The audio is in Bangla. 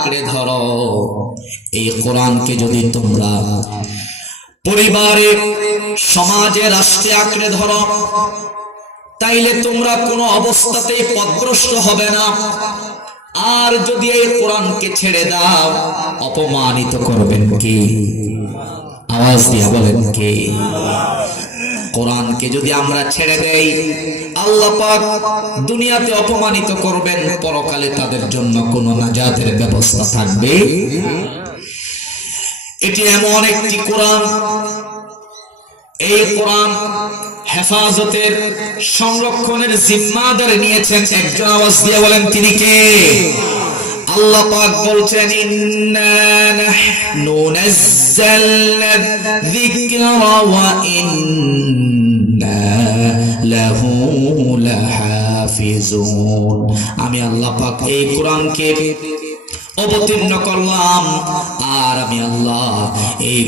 আঁকড়ে ধরো, এই কোরআনকে যদি তোমরা পরিবারে, সমাজে, রাষ্ট্রে আঁকড়ে ধরো, তাইলে তোমরা কোনো অবস্থাতেই পথভ্রষ্ট হবে না। আর যদি এই কোরআনকে ছেড়ে দাও, অপমানিত করবেন কে? আওয়াজ দিয়ে বলেন কে? কোরআনকে যদি আমরা ছেড়ে দেই, আল্লাহ পাক দুনিয়াতে অপমানিত করবেন, পরকালে তাদের জন্য কোনো নাজাতের ব্যবস্থা থাকবে। এটি এমন একটি কোরআন, এই কোরআন হেফাজতের, সংরক্ষণের জিম্মাদার নিয়েছেন একজন। আওয়াজ দিয়ে বলেন তিনি কে? আল্লাহ পাক বলছেন, ইন্না নাহনু নাযালনা যিকরা ওয়া ইন্না লাহু লাহাফিজুন। আমি আল্লাহ পাক এই কোরআনকে অবতীর্ণ করলাম, আর আমি আল্লাহ এই